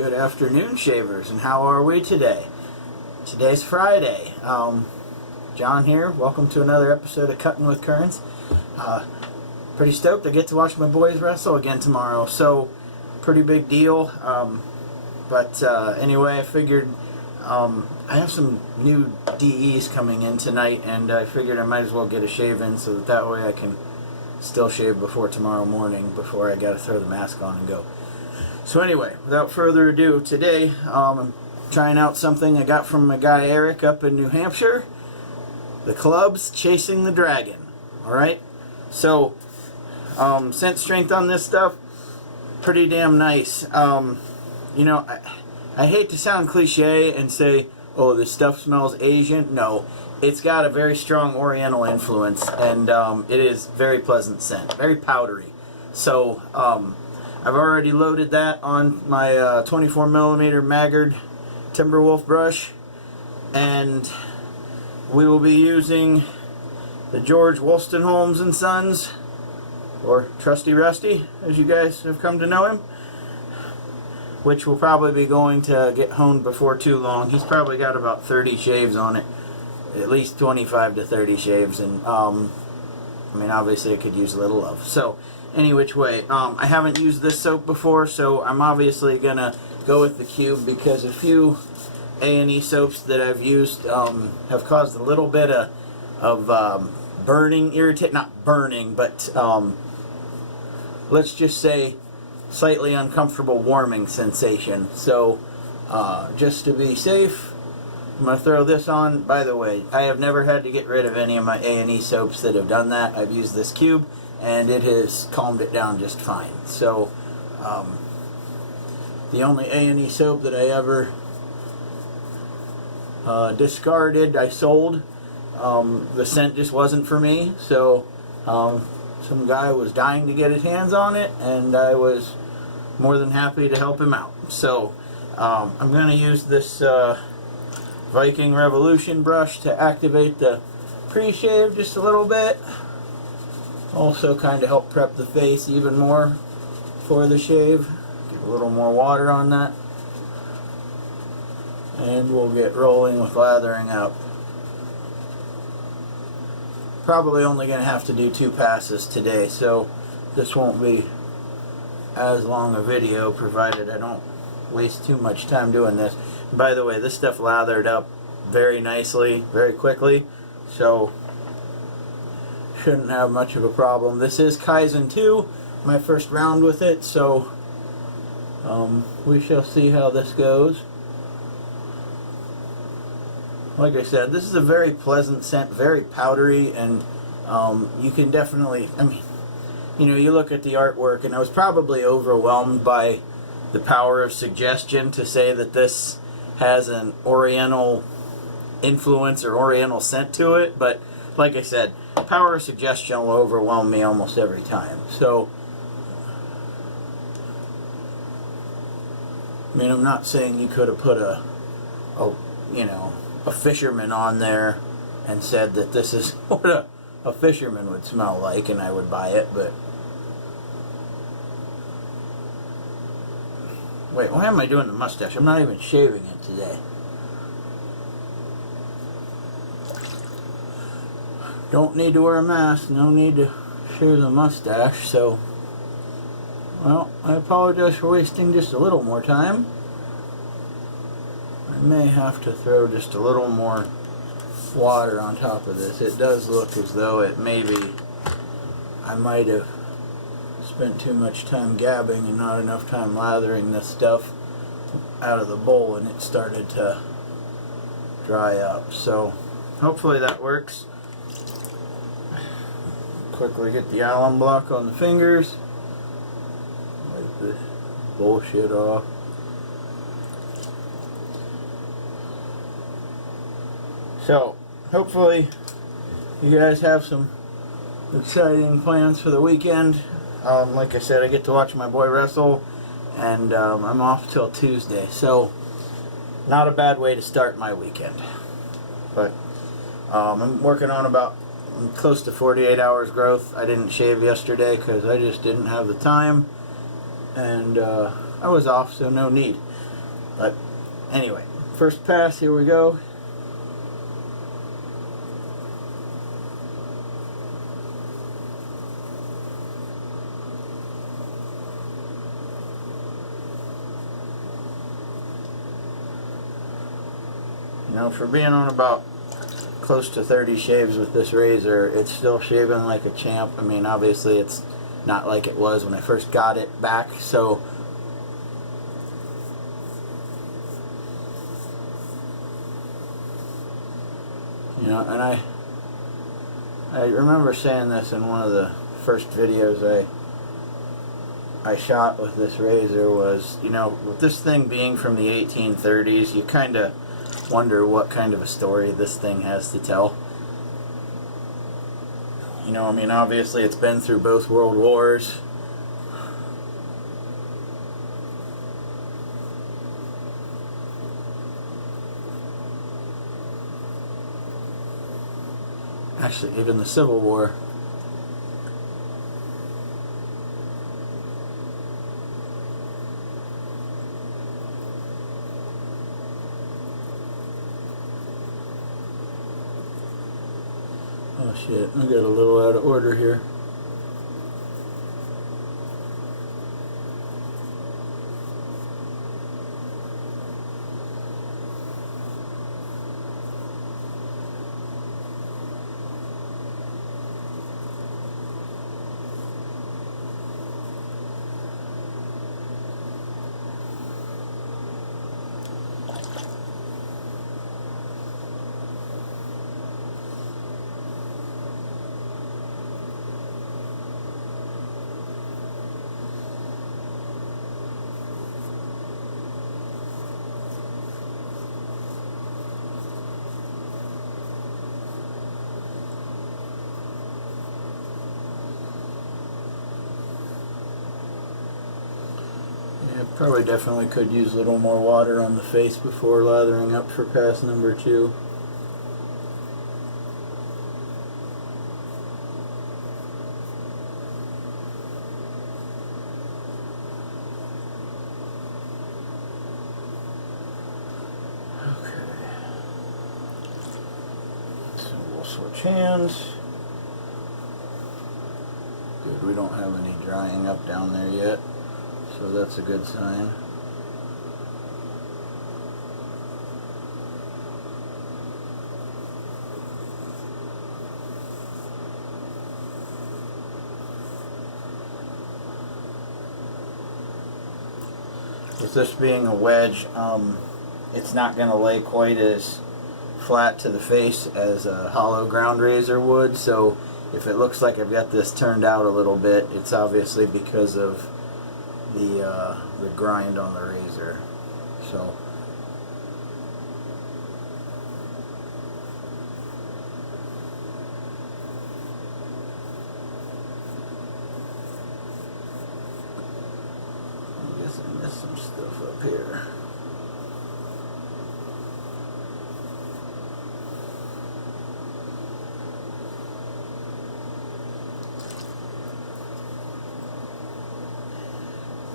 Good afternoon, shavers, and how are we today? Today's Friday. John here. Welcome to another episode of Cutting with Currents. Pretty stoked. I get to watch my boys wrestle again tomorrow, so pretty big deal. Anyway, I figured I have some new DEs coming in tonight, and I figured I might as well get a shave in so that way I can still shave before tomorrow morning before I gotta throw the mask on and go. So anyway, without further ado, today I'm trying out something I got from my guy Eric up in New Hampshire. The club's Chasing the Dragon. Alright? So, scent strength on this stuff, pretty damn nice. You know, I hate to sound cliche and say, oh, this stuff smells Asian. No, it's got a very strong Oriental influence, and it is very pleasant scent, very powdery. So, I've already loaded that on my 24mm Maggard Timberwolf brush, and we will be using the George Wostenholm and Sons, or Trusty Rusty, as you guys have come to know him, which will probably be going to get honed before too long. He's probably got about 30 shaves on it, at least 25 to 30 shaves, and I mean, obviously I could use a little love. So any which way, I haven't used this soap before, so I'm obviously gonna go with the cube, because a few A&E soaps that I've used have caused a little bit of burning, not burning, but let's just say slightly uncomfortable warming sensation. So just to be safe, I'm going to throw this on. By the way, I have never had to get rid of any of my A&E soaps that have done that. I've used this cube, and it has calmed it down just fine. So the only A&E soap that I ever discarded, I sold. The scent just wasn't for me, so some guy was dying to get his hands on it, and I was more than happy to help him out. So I'm going to use this Viking Revolution brush to activate the pre-shave just a little bit. Also kind of help prep the face even more for the shave. Get a little more water on that, and we'll get rolling with lathering up. Probably only going to have to do 2 passes today, so this won't be as long a video, provided I don't waste too much time doing this. And by the way, this stuff lathered up very nicely, very quickly, so shouldn't have much of a problem. This is Kaizen 2, my first round with it, so we shall see how this goes. Like I said, this is a very pleasant scent, very powdery, and you can definitely, I mean, you know, you look at the artwork, and I was probably overwhelmed by the power of suggestion to say that this has an Oriental influence or Oriental scent to it, but like I said, power of suggestion will overwhelm me almost every time. So, I mean, I'm not saying you could have put a fisherman on there and said that this is what a fisherman would smell like, and I would buy it, but wait, why am I doing the mustache? I'm not even shaving it today. Don't need to wear a mask, no need to shave the mustache, so, well, I apologize for wasting just a little more time. I may have to throw just a little more water on top of this. It does look as though it maybe I might have spent too much time gabbing and not enough time lathering this stuff out of the bowl, and it started to dry up. So hopefully that works. Quickly get the alum block on the fingers. Wipe this bullshit off. So, hopefully you guys have some exciting plans for the weekend. Like I said, I get to watch my boy wrestle, and I'm off till Tuesday, so not a bad way to start my weekend. But I'm working on about close to 48 hours growth. I didn't shave yesterday because I just didn't have the time, and I was off, so no need. But anyway, first pass, here we go. You know, for being on about close to 30 shaves with this razor, it's still shaving like a champ. I mean, obviously it's not like it was when I first got it back, so you know, and I remember saying this in one of the first videos I shot with this razor was, you know, with this thing being from the 1830s, you kind of wonder what kind of a story this thing has to tell. You know, I mean, obviously it's been through both world wars. Actually, even the Civil War. Oh shit, I got a little out of order here. Probably definitely could use a little more water on the face before lathering up for pass number 2. Okay. So we'll switch hands. Good, we don't have any drying up down there yet. So that's a good sign. With this being a wedge, it's not going to lay quite as flat to the face as a hollow ground razor would. So if it looks like I've got this turned out a little bit, it's obviously because of the grind on the razor. So I guess I missed some stuff up here.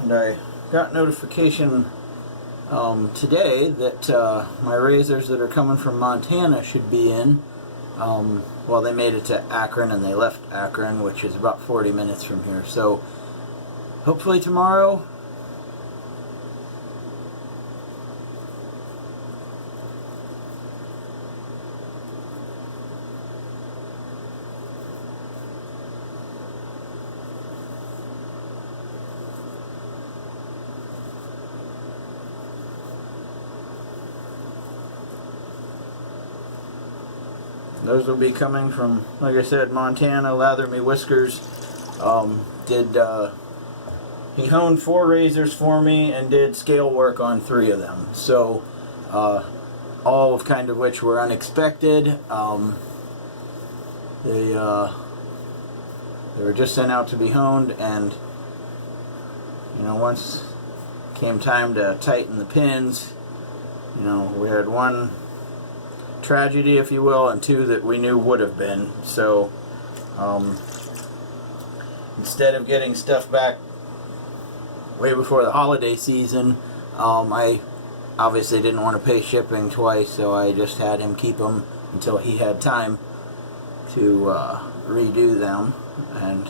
And I got notification today that my razors that are coming from Montana should be in. Well, they made it to Akron and they left Akron, which is about 40 minutes from here. So hopefully tomorrow. Those will be coming from, like I said, Montana. Lather Me Whiskers he honed 4 razors for me and did scale work on 3 of them. So all of kind of which were unexpected. They were just sent out to be honed, and you know, once it came time to tighten the pins, you know, we had 1 tragedy, if you will, and 2 that we knew would have been. So instead of getting stuff back way before the holiday season, I obviously didn't want to pay shipping twice, so I just had him keep them until he had time to redo them, and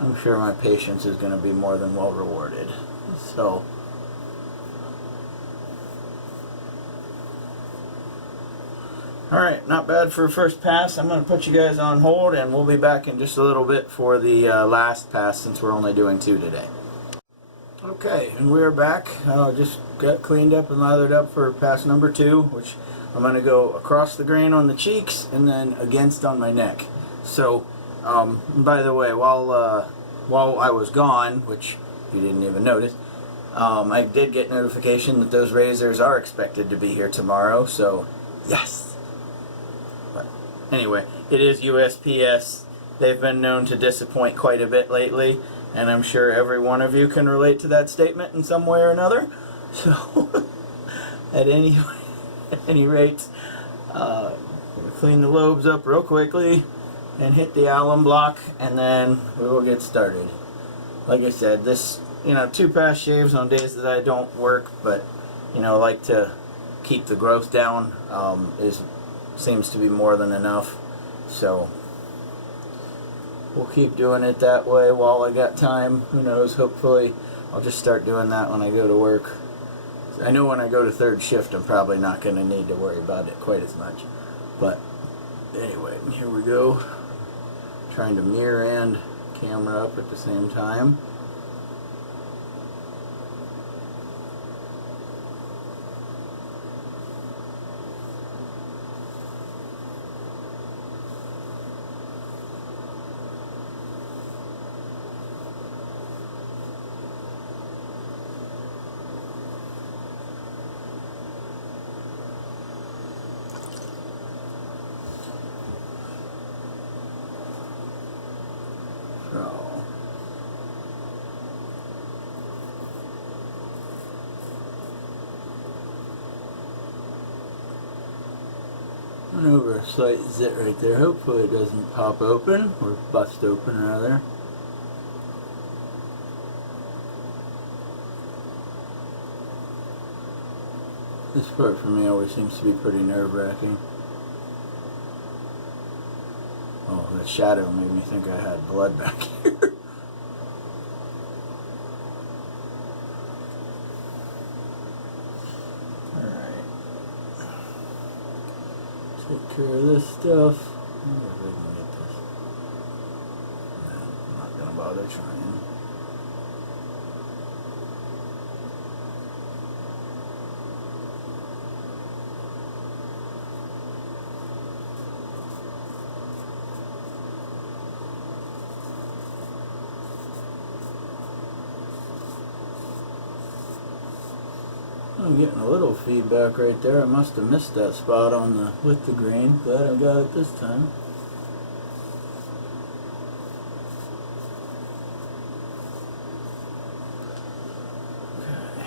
I'm sure my patience is going to be more than well rewarded. So alright, not bad for a first pass. I'm going to put you guys on hold, and we'll be back in just a little bit for the last pass, since we're only doing 2 today. Okay, and we're back. Just got cleaned up and lathered up for pass number 2, which I'm going to go across the grain on the cheeks and then against on my neck. So, by the way, while I was gone, which you didn't even notice, I did get notification that those razors are expected to be here tomorrow, so yes! But anyway, it is USPS. They've been known to disappoint quite a bit lately, and I'm sure every one of you can relate to that statement in some way or another. So, at any rate, clean the lobes up real quickly and hit the alum block, and then we will get started. Like I said, this, 2 pass shaves on days that I don't work, but like to keep the growth down, seems to be more than enough. So we'll keep doing it that way while I got time. Who knows, hopefully I'll just start doing that when I go to work. I know when I go to 3rd shift I'm probably not going to need to worry about it quite as much. But anyway, here we go. Trying to mirror and camera up at the same time. Went over a slight zit right there. Hopefully it doesn't pop open, or bust open rather. This part for me always seems to be pretty nerve-wracking. Oh, that shadow made me think I had blood back here. Take care of this stuff. I wonder if I can get this. No, I'm not going to bother trying. I'm getting a little feedback right there. I must have missed that spot with the grain. Glad I got it this time. Okay.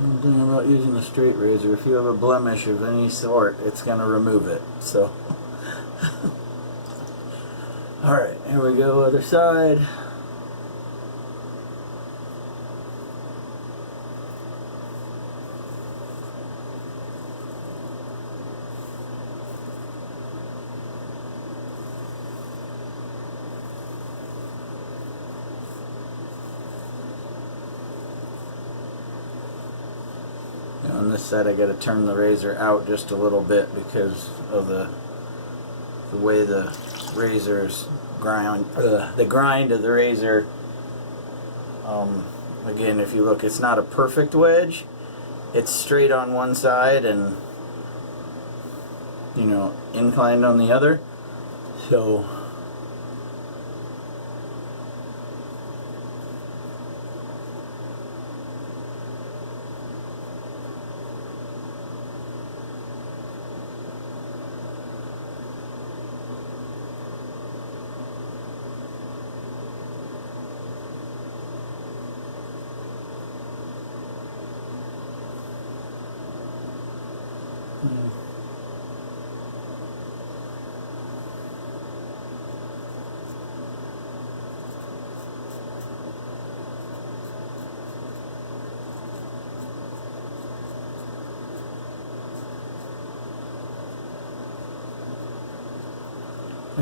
One thing about using a straight razor, if you have a blemish of any sort, it's going to remove it. So. Alright, here we go, other side. And on this side I got to turn the razor out just a little bit because of the way the razor's grind, the grind of the razor. Again, if you look, it's not a perfect wedge. It's straight on one side and inclined on the other. So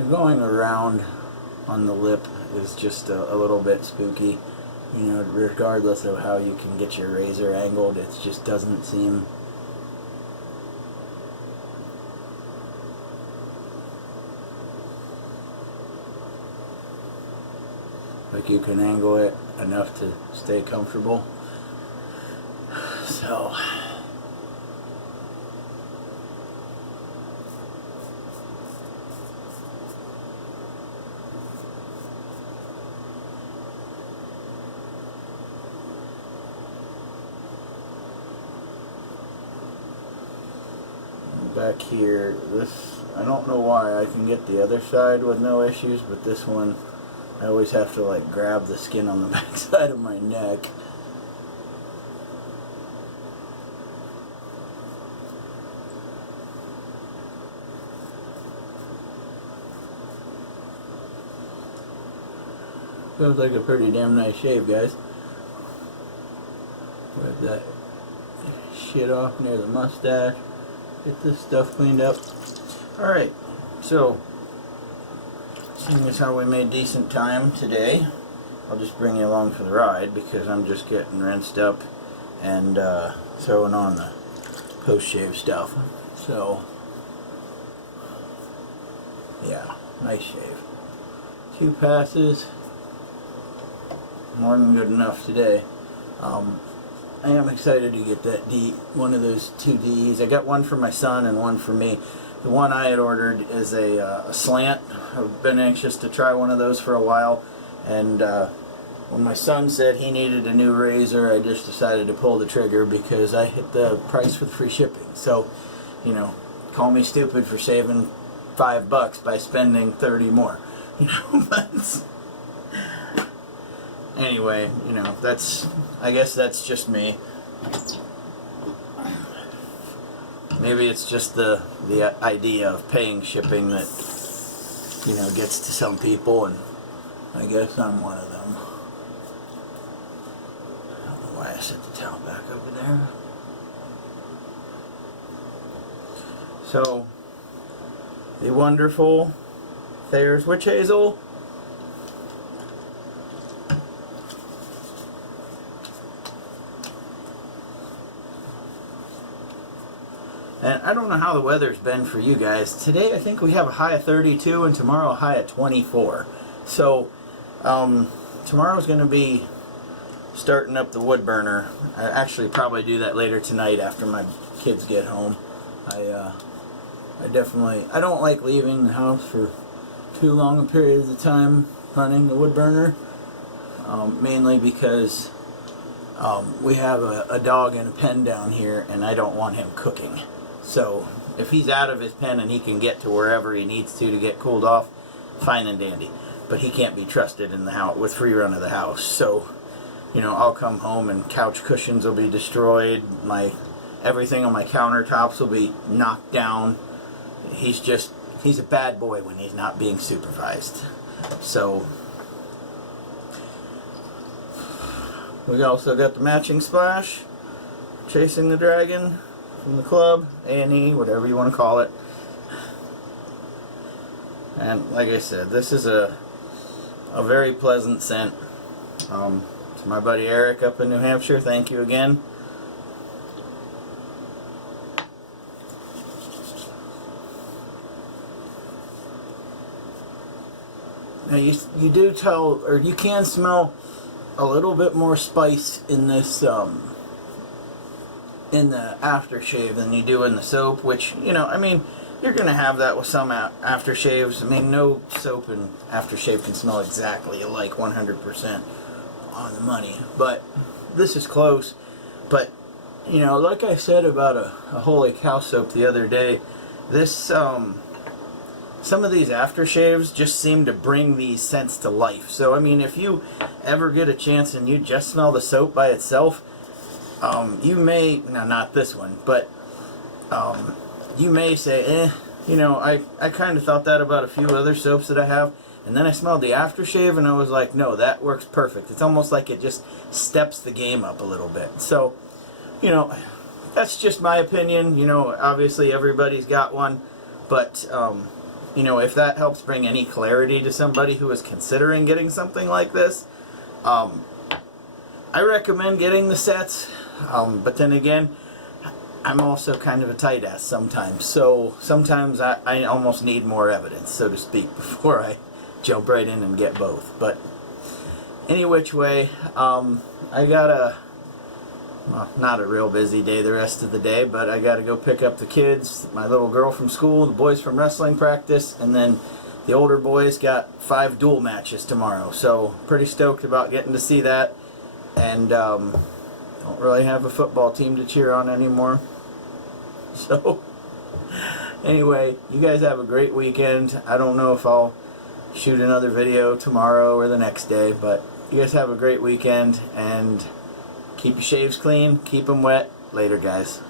going around on the lip is just a little bit spooky. You know, regardless of how you can get your razor angled, it just doesn't seem like you can angle it enough to stay comfortable. So back here, this, I don't know why I can get the other side with no issues, but this one I always have to like grab the skin on the back side of my neck. Feels like a pretty damn nice shave, guys. Wipe that shit off near the mustache. Get this stuff cleaned up. Alright, so seeing as how we made decent time today, I'll just bring you along for the ride because I'm just getting rinsed up and throwing on the post-shave stuff. So, yeah, nice shave. 2 passes, more than good enough today. I am excited to get that one of those 2 Ds. I got one for my son and one for me. The one I had ordered is a slant. I've been anxious to try one of those for a while, and when my son said he needed a new razor, I just decided to pull the trigger because I hit the price with free shipping. So, you know, call me stupid for saving $5 by spending 30 more. You know, but anyway, you know, I guess that's just me. Maybe it's just the idea of paying shipping that, you know, gets to some people, and I guess I'm one of them. I don't know why I set the towel back over there. So, the wonderful Thayer's Witch Hazel. And I don't know how the weather's been for you guys. Today I think we have a high of 32 and tomorrow a high of 24. So tomorrow's going to be starting up the wood burner. I actually probably do that later tonight after my kids get home. I don't like leaving the house for too long a period of time running the wood burner. Mainly because we have a dog in a pen down here and I don't want him cooking. So if he's out of his pen and he can get to wherever he needs to get cooled off, fine and dandy. But he can't be trusted in the house with free run of the house. So, you know, I'll come home and couch cushions will be destroyed. Everything on my countertops will be knocked down. He's a bad boy when he's not being supervised. So we also got the matching splash, Chasing the Dragon from the club, A&E, whatever you want to call it. And like I said, this is a very pleasant scent. To my buddy Eric up in New Hampshire, thank you again. Now you do tell, or you can smell a little bit more spice in this in the aftershave than you do in the soap, which, you know, I mean, you're gonna have that with some aftershaves. I mean, no soap and aftershave can smell exactly alike 100% on the money, but this is close. But, you know, like I said about a Holy Cow soap the other day, this some of these aftershaves just seem to bring these scents to life. So, I mean, if you ever get a chance and you just smell the soap by itself, you may, now not this one, but you may say, you know, I kind of thought that about a few other soaps that I have, and then I smelled the aftershave and I was like, no, that works perfect. It's almost like it just steps the game up a little bit. So, you know, that's just my opinion. You know, obviously everybody's got one, but you know, if that helps bring any clarity to somebody who is considering getting something like this, I recommend getting the sets. But then again, I'm also kind of a tight ass sometimes, so sometimes I almost need more evidence, so to speak, before I jump right in and get both. But any which way, I got well, not a real busy day the rest of the day, but I got to go pick up the kids, my little girl from school, the boys from wrestling practice, and then the older boys got 5 duel matches tomorrow, so pretty stoked about getting to see that. And don't really have a football team to cheer on anymore. So anyway, you guys have a great weekend. I don't know if I'll shoot another video tomorrow or the next day, but you guys have a great weekend, and keep your shaves clean, keep them wet. Later, guys.